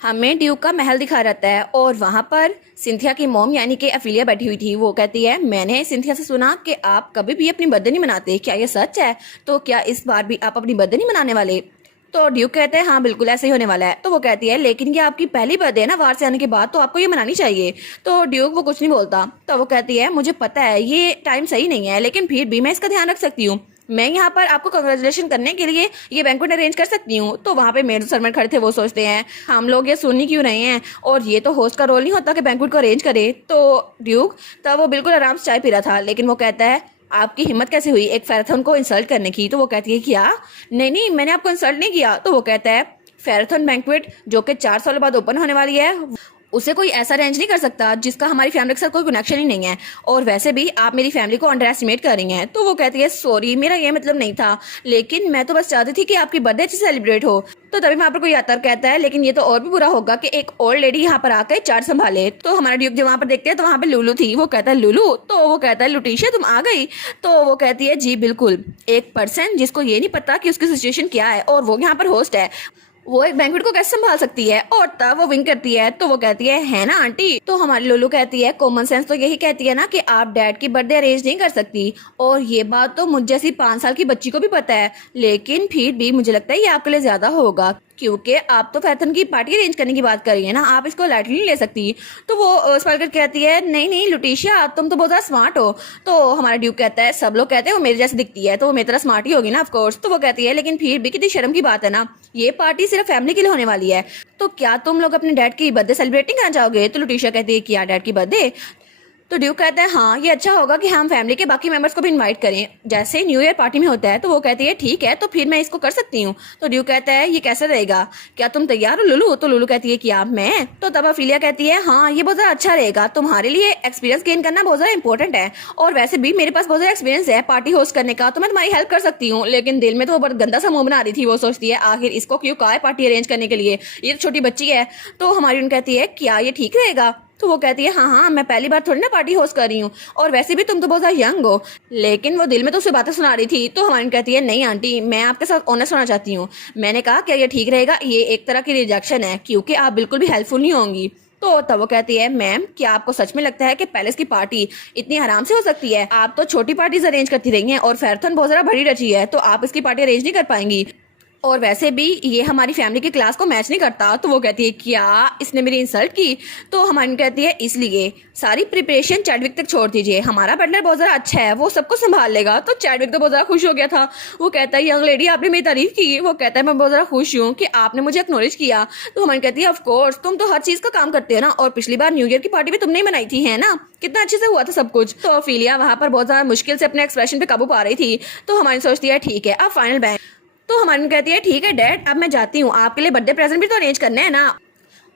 हमें ड्यूक का महल दिखा रहता है और वहाँ पर सिंथिया की मॉम यानी कि अफिलिया बैठी हुई थी। वो कहती है मैंने सिंथिया से सुना कि आप कभी भी अपनी बर्थडे नहीं मनाते, क्या ये सच है? तो क्या इस बार भी आप अपनी बर्थडे नहीं मनाने वाले? तो ड्यूक कहते हैं हाँ बिल्कुल ऐसे ही होने वाला है। तो वो कहती है लेकिन ये आपकी पहली बर्थडे है ना बाहर से आने के बाद, तो आपको ये मनानी चाहिए। तो ड्यूक वो कुछ नहीं बोलता। तो वो कहती है मुझे पता है ये टाइम सही नहीं है, लेकिन फिर भी मैं इसका ध्यान रख सकती हूँ। मैं यहाँ पर आपको कंग्रेचुलेशन करने के लिए ये बैंक्वेट अरेंज कर सकती हूँ। तो वहाँ पे मेरे सरमन खड़े थे, वो सोचते हैं हम लोग ये सुन ही क्यों रहे हैं, और ये तो होस्ट का रोल नहीं होता कि बैंक्वेट को अरेंज करे। तो ड्यूक तब वो बिल्कुल आराम से चाय पी रहा था, लेकिन वो कहता है आपकी हिम्मत कैसे हुई एक फेराथन को इंसल्ट करने की? तो वो कहती है क्या? नहीं नहीं मैंने आपको इंसल्ट नहीं किया। तो वो कहता है फेराथन बैंक्वेट जो कि 4 साल बाद ओपन होने वाली है, उसे कोई ऐसा अरेंज नहीं कर सकता जिसका हमारी फैमिली के साथ कोई कनेक्शन ही नहीं है, और वैसे भी आप मेरी फैमिली को अंडर एस्टिमेट कर रही हैं। तो वो कहती है सॉरी मेरा ये मतलब नहीं था, लेकिन मैं तो बस चाहती थी कि आपकी बर्थडे अच्छी सेलिब्रेट हो। तो तभी वहाँ पर कोई आता कहता है लेकिन ये तो और भी बुरा होगा कि एक ओल्ड लेडी यहाँ पर आकर चार्ज संभाले। तो हमारा ड्यूक जब वहाँ पर देखते हैं तो वहाँ पर लुलू थी। वो कहता है लुलू? तो वो कहता है लुटीशिया तुम आ गई? तो वो कहती है जी बिल्कुल, एक पर्सन जिसको ये नहीं पता कि उसकी सिचुएशन क्या है और वो यहाँ पर होस्ट है, वो एक बैंक्वेट को कैसे संभाल सकती है? और तब वो विंक करती है। तो वो कहती है ना आंटी? तो हमारी लोलू कहती है कॉमन सेंस तो यही कहती है ना कि आप डैड की बर्थडे अरेंज नहीं कर सकती, और ये बात तो मुझ जैसी 5 साल की बच्ची को भी पता है, लेकिन फिर भी मुझे लगता है ये आपके लिए ज्यादा होगा क्योंकि आप तो फैथन की पार्टी अरेंज करने की बात कर रही है ना, आप इसको लाइटली नहीं ले सकती। तो वो स्माइल करके कहती है नहीं नहीं लुटीशिया तुम तो बहुत ज्यादा स्मार्ट हो। तो हमारा ड्यूक कहता है सब लोग कहते हैं वो मेरे जैसे दिखती है तो वो मेरी तरह स्मार्ट ही होगी ना ऑफ कोर्स। तो वो कहती है लेकिन फिर भी कितनी शर्म की बात है ना, ये पार्टी सिर्फ फैमिली के लिए होने वाली है, तो क्या तुम लोग अपने डैड की बर्थडे सेलिब्रेट नहीं करना चाहोगे? तो लुटीशिया कहती है क्या डैड की बर्थडे? तो ड्यूक कहता है हाँ ये अच्छा होगा कि हम फैमिली के बाकी मेंबर्स को भी इनवाइट करें जैसे न्यू ईयर पार्टी में होता है। तो वो कहती है ठीक है तो फिर मैं इसको कर सकती हूँ। तो ड्यूक कहता है ये कैसे रहेगा, क्या तुम तैयार हो लुलू? तो लुलू कहती है क्या मैं? तो तब अफीलिया कहती है हाँ ये बहुत ज्यादा अच्छा रहेगा, तुम्हारे लिए एक्सपीरियंस गेन करना बहुत ज्यादा इंपॉर्टेंट है, और वैसे भी मेरे पास बहुत ज्यादा एक्सपीरियंस है पार्टी होस्ट करने का, तो मैं तुम्हारी हेल्प कर सकती हूँ। लेकिन दिल में तो वो बहुत गंदा सा मुंह बना रही थी। वो सोचती है आखिर इसको क्यों कहा है पार्टी अरेंज करने के लिए, ये तो छोटी बच्ची है। तो हमारी उन कहती है क्या ये ठीक रहेगा? तो वो कहती है हाँ हाँ मैं पहली बार थोड़ी ना पार्टी होस्ट कर रही हूँ, और वैसे भी तुम तो बहुत ज्यादा यंग हो। लेकिन वो दिल में तो उसे बातें सुना रही थी। तो हमारी कहती है नहीं आंटी मैं आपके साथ ऑनेस्ट होना चाहती हूँ, मैंने कहा क्या ये ठीक रहेगा, ये एक तरह की रिजेक्शन है क्योंकि आप बिल्कुल भी हेल्पफुल नहीं होंगी। तो तब वो कहती है मैम क्या आपको सच में लगता है कि पैलेस की पार्टी इतनी आराम से हो सकती है? आप तो छोटी पार्टीज अरेंज करती रही हैं और फेरथन बहुत ज्यादा बड़ी रची है, तो आप इसकी पार्टी अरेंज नहीं कर पाएंगी, और वैसे भी ये हमारी फैमिली की क्लास को मैच नहीं करता। तो वो कहती है क्या इसने मेरी इंसल्ट की? तो हमारी कहती है इसलिए सारी प्रिपरेशन चैडविक तक छोड़ दीजिए, हमारा बटलर बहुत ज़्यादा अच्छा है वो सबको संभाल लेगा। तो चैडविक तो बहुत ज़्यादा खुश हो गया था। वो कहता है यंग लेडी आपने मेरी तारीफ की? वो कहता है मैं बहुत ज़्यादा खुश हूँ कि आपने मुझे एक्नॉलेज किया। तो हमारी कहती है ऑफ कोर्स तुम तो हर चीज़ का काम करते हो ना, और पिछली बार न्यू ईयर की पार्टी भी तुमने ही मनाई थी है ना, कितना अच्छे से हुआ था सब कुछ। तो अफीलिया वहाँ पर बहुत ज़्यादा मुश्किल से अपने एक्सप्रेशन पे काबू पा रही थी। तो हमारी सोचती है ठीक है अब फाइनल बैंक। तो हमारी कहती है ठीक है डैड अब मैं जाती हूँ, आपके लिए बर्थडे प्रेजेंट भी तो अरेंज करने हैं ना,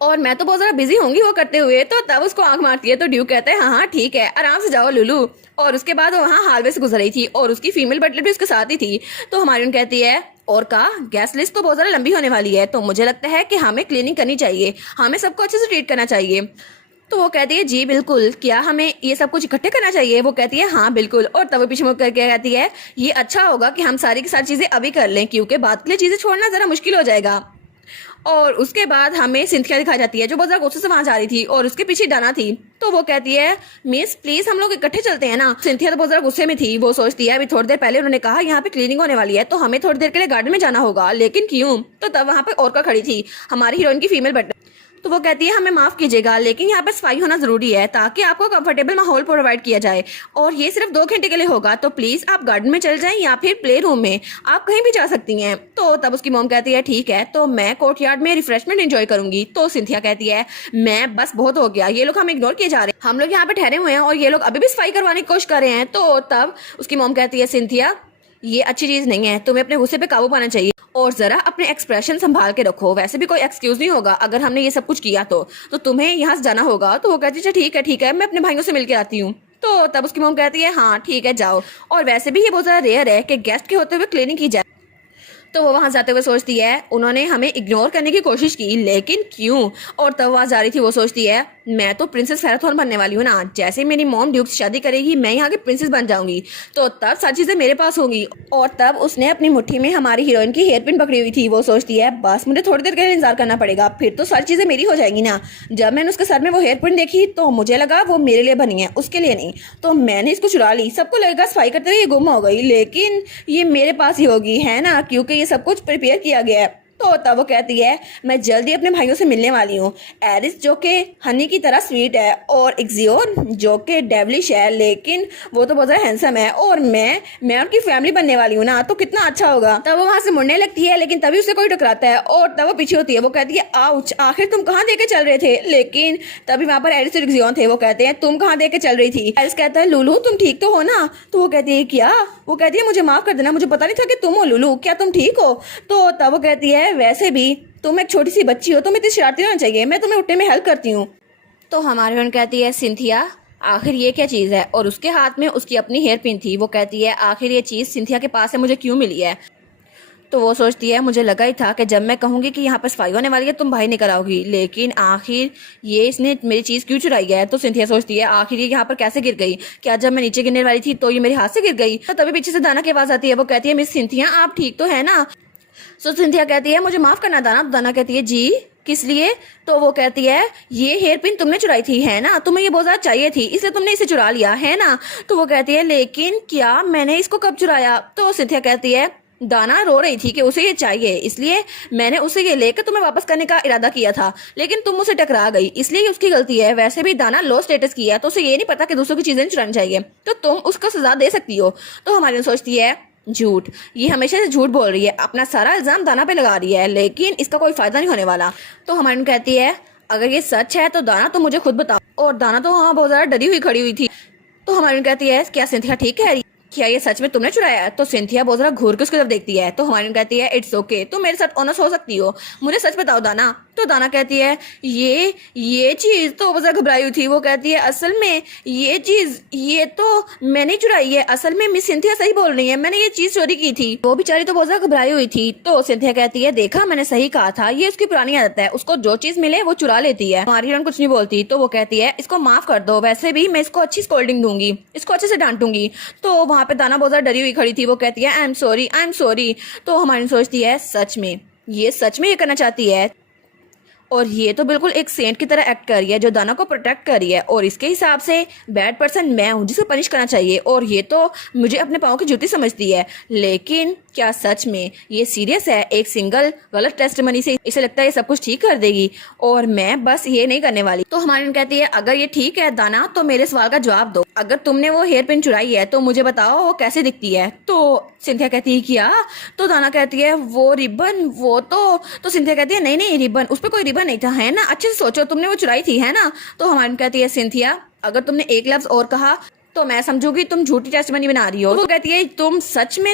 और मैं तो बहुत ज्यादा बिजी होंगी वो करते हुए। तो तब उसको आंख मारती है। तो ड्यूक कहते हैं हाँ हाँ ठीक है आराम से जाओ लुलू। और उसके बाद वो वहाँ हालवे से गुजर रही थी और उसकी फीमेल बटलर भी उसके साथ ही थी। तो हमारी उन कहती है और का गैस लिस्ट तो बहुत ज्यादा लंबी होने वाली है, तो मुझे लगता है कि हमें क्लीनिंग करनी चाहिए, हमें सबको अच्छे से ट्रीट करना चाहिए। तो वो कहती है जी बिल्कुल, क्या हमें ये सब कुछ इकट्ठे करना चाहिए? वो कहती है हाँ बिल्कुल। और तब वो पीछे मुड़ करके कहती है ये अच्छा होगा कि हम सारी की सारी चीजें अभी कर लें क्योंकि बाद के लिए चीजें छोड़ना जरा मुश्किल हो जाएगा। और उसके बाद हमें सिंथिया दिखाई जाती है जो बहुत ज्यादा गुस्से से वहां जा रही थी, और उसके पीछे डाना थी। तो वो कहती है मिस प्लीज हम लोग इकट्ठे चलते हैं ना। सिंथिया तो बहुत ज्यादा गुस्से में थी। वो सोचती है अभी थोड़ी देर पहले उन्होंने कहा यहाँ पे क्लीनिंग होने वाली है तो हमें थोड़ी देर के लिए गार्डन में जाना होगा, लेकिन क्यों? तो तब वहां पे औरका खड़ी थी, हमारी हीरोइन की फीमेल बटलर। तो वो कहती है हमें माफ कीजिएगा लेकिन यहाँ पर सफाई होना जरूरी है ताकि आपको कंफर्टेबल माहौल प्रोवाइड किया जाए, और ये सिर्फ 2 घंटे के लिए होगा, तो प्लीज आप गार्डन में चल जाएं या फिर प्ले रूम में, आप कहीं भी जा सकती हैं। तो तब उसकी मॉम कहती है ठीक है तो मैं कोर्टयार्ड में रिफ्रेशमेंट एंजॉय करूंगी। तो सिंथिया कहती है मैं बस बहुत हो गया, ये लोग हम इग्नोर किए जा रहे हैं, हम लोग यहाँ पे ठहरे हुए हैं और ये लोग अभी भी सफाई करवाने की कोशिश कर रहे हैं। तो तब उसकी मॉम कहती है सिंथिया ये अच्छी चीज नहीं है, तुम्हें अपने गुस्से पे काबू पाना चाहिए और जरा अपने एक्सप्रेशन संभाल के रखो, वैसे भी कोई एक्सक्यूज नहीं होगा अगर हमने ये सब कुछ किया तो तुम्हें यहाँ से जाना होगा। तो वो कहती है ठीक है मैं अपने भाइयों से मिलकर आती हूँ। तो तब उसकी मॉम कहती है हाँ ठीक है जाओ, और वैसे भी ये बहुत ज्यादा रेयर है कि गेस्ट के होते हुए क्लीनिंग की जाए। तो वो वहां जाते हुए सोचती है उन्होंने हमें इग्नोर करने की कोशिश की, लेकिन क्यों। और तब वहां जा रही थी वो सोचती है मैं तो प्रिंसेस फेराथॉन बनने वाली हूँ ना, जैसे मेरी मॉम ड्यूक से शादी करेगी मैं यहाँ की प्रिंसेस बन जाऊंगी, तो तब सारी चीजें मेरे पास होंगी। और तब उसने अपनी मुट्ठी में हमारी हीरोइन की हेयर पिन पकड़ी हुई थी। वो सोचती है बस मुझे थोड़ी देर के लिए इंतजार करना पड़ेगा, फिर तो सारी चीजें मेरी हो जाएंगी ना। जब मैंने उसके सर में वो हेयर पिन देखी तो मुझे लगा वो मेरे लिए बनी है, उसके लिए नहीं, तो मैंने इसको चुरा ली। सबको लगेगा सफाई करते हुए ये गुम हो गई, लेकिन ये मेरे पास ही होगी, है ना, क्योंकि ये सब कुछ प्रिपेयर किया गया है। तो तब वो कहती है मैं जल्दी अपने भाइयों से मिलने वाली हूँ। एरिस जो कि हनी की तरह स्वीट है, और इक्सियोन जो कि डेवलिश है, लेकिन वो तो बहुत ज़्यादा हैंडसम है, और मैं उनकी फैमिली बनने वाली हूँ ना, तो कितना अच्छा होगा। तब वो वहां से मुड़ने लगती है, लेकिन तभी उसे कोई टकराता है और तब वो पीछे होती है। वो कहती है आउच, आखिर तुम कहाँ देके चल रहे थे। लेकिन तभी वहां पर एरिस और इक्सियोन थे। वो कहते हैं तुम कहाँ देके चल रही थी। एरिस कहता है लुलू तुम ठीक तो हो ना। तो वो कहती है क्या। वो कहती है मुझे माफ कर देना, मुझे पता नहीं था कि तुम हो लुलू, क्या तुम ठीक हो। तो तब वो कहती है वैसे भी तुम एक छोटी सी बच्ची हो, तुम्हें इतनी शरारती होना चाहिए, मैं तुम्हें उठने में हेल्प करती हूँ। तो हमारी बहन कहती है सिंथिया आखिर ये क्या चीज़ है, और उसके हाथ में उसकी अपनी हेयर पिन थी। वो कहती है आखिर ये चीज़ सिंथिया के पास है, मुझे क्यों मिली है। तो वो सोचती है मुझे लगा ही था कि जब मैं कहूँगी कि यहाँ पर सफाई होने वाली है तुम बाहर निकल आओगी, लेकिन आखिर ये इसने मेरी चीज़ क्यों चुराई है। तो सिंथिया सोचती है आखिर ये यहाँ पर कैसे गिर गई, क्या जब मैं नीचे गिरने वाली थी तो ये मेरे हाथ से गिर गई। तो तभी पीछे से दाना की आवाज़ आती है। वो कहती है मिस सिंथिया आप ठीक तो है ना। सो सिंथिया कहती है मुझे माफ करना दाना। तो दाना कहती है जी किस लिए। तो वो कहती है ये हेयर पिन तुमने चुराई थी है ना, तुम्हें ये बहुत ज्यादा चाहिए थी इसलिए तुमने इसे चुरा लिया है ना। तो वो कहती है लेकिन क्या मैंने इसको कब चुराया। तो सिंथिया कहती है दाना रो रही थी कि उसे ये चाहिए, इसलिए मैंने उसे ये लेकर तुम्हें वापस करने का इरादा किया था, लेकिन तुम मुझसे टकरा गई, इसलिए ये उसकी गलती है। वैसे भी दाना लो स्टेटस की है तो उसे ये नहीं पता कि दूसरों की चीजें चुरानी चाहिए, तो तुम उसको सजा दे सकती हो। तो हमारी सोचती है झूठ, ये हमेशा से झूठ बोल रही है, अपना सारा इल्जाम दाना पे लगा रही है, लेकिन इसका कोई फायदा नहीं होने वाला। तो हमारी कहती है अगर ये सच है तो दाना तो मुझे खुद बताओ। और दाना तो वहाँ बहुत ज्यादा डरी हुई खड़ी हुई थी। तो हमारी कहती है क्या सिंथिया ठीक है, क्या ये सच में तुमने चुराया है। तो सिंथिया बहुत ज्यादा घूर के उसकी तरफ देखती है। तो हमारी कहती है इट्स ओके, तुम मेरे साथ ऑनेस्ट हो सकती हो, मुझे सच बताओ दाना। तो दाना कहती है ये चीज तो बहुत ज्यादा घबराई हुई थी। वो कहती है असल में ये चीज ये तो मैंने चुराई है, असल में मिस सिंथिया सही बोल रही है, मैंने ये चीज चोरी की थी। वो बेचारी तो बहुत ज्यादा घबराई हुई थी। तो सिंथिया कहती है देखा मैंने सही कहा था, ये उसकी पुरानी आदत है, उसको जो चीज मिले वो चुरा लेती है। हमारी हिरन कुछ नहीं बोलती। तो वो कहती है इसको माफ कर दो, वैसे भी मैं इसको अच्छी स्कोल्डिंग दूंगी, इसको अच्छे से डांटूंगी। तो वहां पे दाना बहुत ज्यादा डरी हुई खड़ी थी। वो कहती है I am sorry I am sorry. तो हमारी सोचती है सच में ये करना चाहती है, और ये तो बिल्कुल एक सेंट की तरह एक्ट कर रही है जो दाना को प्रोटेक्ट कर रही है, और इसके हिसाब से बैड पर्सन मैं हूँ जिसको पनिश करना चाहिए, और ये तो मुझे अपने पाँव की जूती समझती है। लेकिन क्या सच में ये सीरियस है। एक सिंगल गलत टेस्टमनी से इसे लगता है ये सब कुछ ठीक कर देगी, और मैं बस ये नहीं करने वाली। तो हमारी कहती है अगर ये ठीक है दाना तो मेरे सवाल का जवाब दो, अगर तुमने वो हेयर पिन चुराई है तो मुझे बताओ वो कैसे दिखती है। तो सिंथिया कहती है क्या। तो दाना कहती है वो रिबन वो तो सिंथिया कहती है नहीं रिबन, उस पर कोई रिबन नहीं था है ना, अच्छे से सोचो तुमने वो चुराई थी है ना। तो हमारी कहती है सिंथिया अगर तुमने एक लफ्ज और कहा तो मैं समझूंगी तुम झूठी टेस्टमनी बना रही हो। तो वो कहती है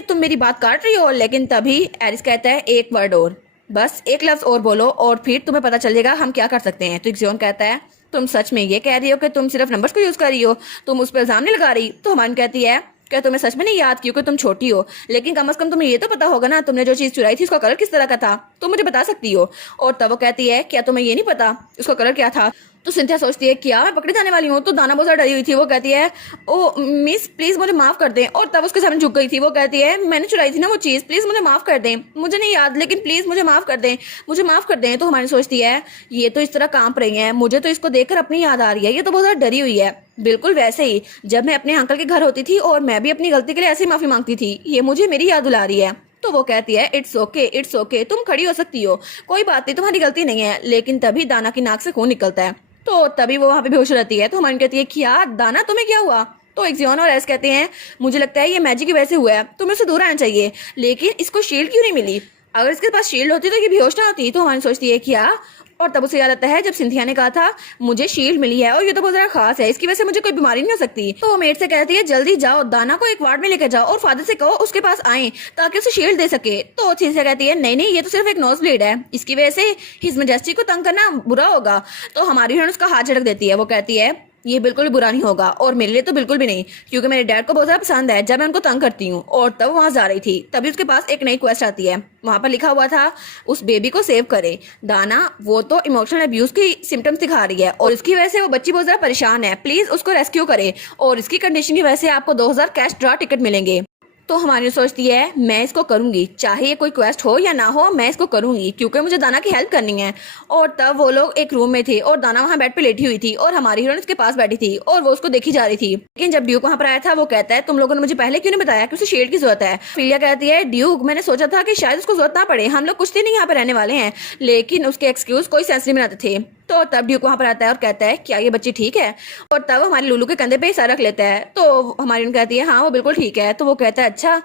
तुम मेरी बात काट रही हो। लेकिन तभी एरिस कहता है एक वर्ड और, बस एक लफ्ज और बोलो और फिर तुम्हें पता चलेगा हम क्या कर सकते हैं। तो इक्सियोन कहता है तुम सच में ये कह रही हो कि तुम सिर्फ नंबर्स को यूज कर रही हो, तुम उस पर इल्जाम नहीं लगा रही। तो हमारी कहती है क्या तुम्हें सच में नहीं याद क्योंकि तुम छोटी हो, लेकिन कम से कम तुम्हें ये तो पता होगा ना तुमने जो चीज चुराई थी उसका कलर किस तरह का था, तुम मुझे बता सकती हो। और तब वो कहती है क्या तुम्हें ये नहीं पता उसका कलर क्या था। तो सिंथिया सोचती है क्या मैं पकड़ी जाने वाली हूँ। तो दाना बहुत डरी हुई थी। वो कहती है ओ मिस प्लीज मुझे माफ कर दें। और तब उसके सामने झुक गई थी। वो कहती है मैंने चुराई थी ना वो चीज, प्लीज मुझे माफ कर दें, मुझे नहीं याद लेकिन प्लीज मुझे माफ कर दें, मुझे माफ कर दें। तो हमारी सोचती है ये तो इस तरह कांप रही है, मुझे तो इसको देखकर अपनी याद आ रही है, ये तो बहुत ज्यादा डरी हुई है, बिल्कुल वैसे ही जब मैं अपने अंकल के घर होती थी और मैं भी अपनी गलती के लिए ऐसी माफी मांगती थी, ये मुझे मेरी याद दिला रही है। तो वो कहती है इट्स ओके तुम खड़ी हो सकती हो, कोई बात नहीं तुम्हारी गलती नहीं है। लेकिन तभी दाना की नाक से खून निकलता है। तो तभी वो वहां पे बेहोश रहती है। तो हमारी कहती है क्या दाना तुम्हें क्या हुआ। तो इक्सियोन और एरिस कहते हैं मुझे लगता है ये मैजिक की वजह से हुआ है, तुम्हें उससे दूर आना चाहिए, लेकिन इसको शील्ड क्यों नहीं मिली, अगर इसके पास शील्ड होती तो ये बेहोश ना होती। तो हमारी सोचती है क्या। और तब उसे याद आता है जब सिंथिया ने कहा था मुझे शील्ड मिली है और ये तो बहुत ज्यादा खास है, इसकी वजह से मुझे कोई बीमारी नहीं हो सकती। तो वो मेड से कहती है जल्दी जाओ दाना को एक वार्ड में लेकर जाओ और फादर से कहो उसके पास आए ताकि उसे शील्ड दे सके। तो सिंथिया कहती है नहीं ये तो सिर्फ एक नोज ब्लेड है, इसकी वजह से हिज मैजेस्टी को तंग करना बुरा होगा। तो हमारी हिरन उसका हाथ झटक देती है। वो कहती है ये बिल्कुल भी बुरा नहीं होगा और मेरे लिए तो बिल्कुल भी नहीं, क्योंकि मेरे डैड को बहुत ज़्यादा पसंद है जब मैं उनको तंग करती हूँ। और तब वहाँ जा रही थी, तभी उसके पास एक नई क्वेस्ट आती है। वहाँ पर लिखा हुआ था उस बेबी को सेव करे। दाना वो तो इमोशनल अब्यूज की सिम्टम्स दिखा रही है और इसकी वजह से वो बच्ची बहुत ज़्यादा परेशान है, प्लीज़ उसको रेस्क्यू करे और इसकी कंडीशन की वजह से आपको 2000 कैश ड्रा टिकट मिलेंगे। तो हमारी सोचती है मैं इसको करूंगी, चाहे ये कोई क्वेस्ट हो या ना हो, मैं इसको करूंगी क्योंकि मुझे दाना की हेल्प करनी है। और तब वो लोग एक रूम में थे और दाना वहाँ बेड पे लेटी हुई थी और हमारी हीरोइन उसके पास बैठी थी और वो उसको देखी जा रही थी। लेकिन जब ड्यूक वहाँ पर आया था, वो कहता है तुम लोगों ने मुझे पहले क्यों नहीं बताया कि उसे शेड की जरूरत है। फिलिया कहती है ड्यूक मैंने सोचा था कि शायद उसको जरूरत ना पड़े, हम लोग कुछ दिन यहाँ पे रहने वाले हैं। लेकिन उसके एक्सक्यूज कोई सेंस नहीं बनाते थे। तो तब ड्यूक वहाँ पर आता है और कहता है क्या ये बच्ची ठीक है। और तब हमारी लुलू के कंधे पे सर रख लेता है। तो हमारी कहती है हाँ वो बिल्कुल ठीक है। तो वो कहता है अच्छा।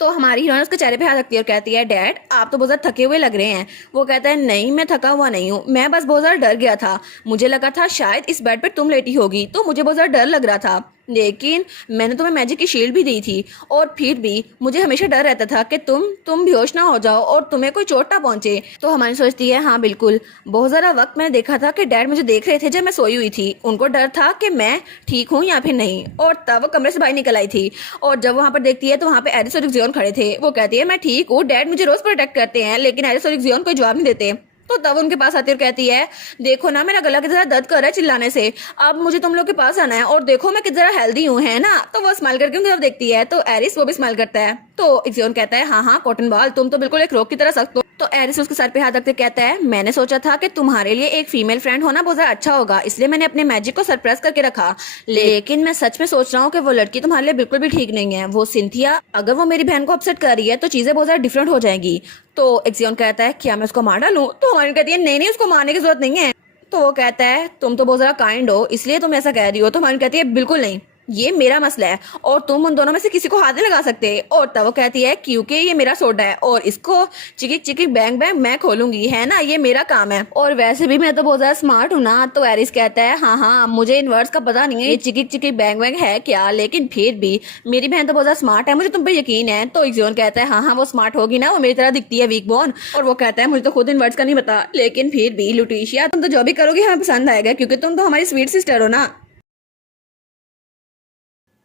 तो हमारी हीरोइन उसके चेहरे पे हाथ रखती है और कहती है डैड आप तो बहुत ज्यादा थके हुए लग रहे हैं। वो कहता है नहीं मैं थका हुआ नहीं हूँ, मैं बस बहुत ज्यादा डर गया था। मुझे लगा था शायद इस बेड पे तुम लेटी होगी तो मुझे बहुत ज्यादा डर लग रहा था, लेकिन मैंने तुम्हें मैजिक की शील्ड भी दी थी और फिर भी मुझे हमेशा डर रहता था कि तुम बेहोश ना हो जाओ और तुम्हें कोई चोट ना पहुंचे। तो हमारी सोचती है हाँ बिल्कुल, बहुत ज़्यादा वक्त मैंने देखा था कि डैड मुझे देख रहे थे जब मैं सोई हुई थी, उनको डर था कि मैं ठीक हूँ या फिर नहीं। और तब वो कमरे से बाहर निकल आई थी और जब वहाँ पर देखती है तो वहाँ पे एरिस और जियोन खड़े थे। वो कहती है मैं ठीक हूँ, डैड मुझे रोज प्रोटेक्ट करते हैं। लेकिन एरिस और जियोन कोई जवाब नहीं देते। तो तब उनके पास आती और कहती है देखो ना मेरा गला कितना दर्द कर रहा है चिल्लाने से, अब मुझे तुम लोग के पास आना है और देखो मैं कितना हेल्दी हूँ, है ना। तो वो स्माइल करके उनकी तरफ देखती है तो एरिस वो भी स्माइल करता है। तो इक्सियोन कहता है हाँ हाँ कॉटन बाल तुम तो बिल्कुल एक रोक की तरह सख्त हो। तो एरिस उसके सर पे हाथ रखते कहता है मैंने सोचा था कि तुम्हारे लिए एक फीमेल फ्रेंड होना बहुत ज्यादा अच्छा होगा, इसलिए मैंने अपने मैजिक को सरप्राइज करके रखा। लेकिन मैं सच में सोच रहा हूँ कि वो लड़की तुम्हारे लिए बिल्कुल भी ठीक नहीं है, वो सिंथिया। अगर वो मेरी बहन को अपसेट कर रही है तो चीजें बहुत ज्यादा डिफरेंट हो जाएंगी। तो एक्सियोन कहता है क्या मैं उसको मार डालूं। तो हमारी कहती है नहीं नहीं उसको मारने की जरूरत नहीं है। तो वो कहता है तुम तो बहुत ज्यादा काइंड हो इसलिए तुम ऐसा कह रही हो। तो हमारी कहती है बिल्कुल नहीं, ये मेरा मसला है और तुम उन दोनों में से किसी को हाथ नहीं लगा सकते। और तब वो कहती है क्योंकि ये मेरा सोडा है और इसको चिकी चिकी बैंग बैंग मैं खोलूंगी, है ना, ये मेरा काम है और वैसे भी मैं तो बहुत ज्यादा स्मार्ट हूँ ना। तो एरिस कहता है हाँ हाँ मुझे इन वर्ड्स का पता नहीं है ये चिकी चिकी बैंग बैंग है क्या, लेकिन फिर भी मेरी बहन तो बहुत ज्यादा स्मार्ट है, मुझे तुम पे यकीन है। तो इक्सियोन कहता है हाँ हाँ वो स्मार्ट होगी ना, वो मेरी तरह दिखती है वीक बोन। और वो कहता है मुझे तो खुद इन वर्ड्स का नहीं पता, लेकिन फिर भी लुटीशिया तुम तो जो भी करोगी हमें पसंद आएगा क्योंकि तुम तो हमारी स्वीट सिस्टर हो ना।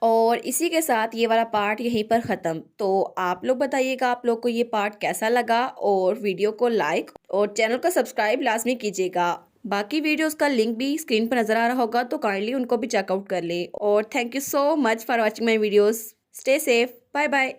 और इसी के साथ ये वाला पार्ट यहीं पर ख़त्म। तो आप लोग बताइएगा आप लोग को ये पार्ट कैसा लगा और वीडियो को लाइक और चैनल को सब्सक्राइब लाजमी कीजिएगा। बाकी वीडियोस का लिंक भी स्क्रीन पर नज़र आ रहा होगा तो काइंडली उनको भी चेकआउट कर ले। और thank you so much for watching my videos. Stay safe, bye bye.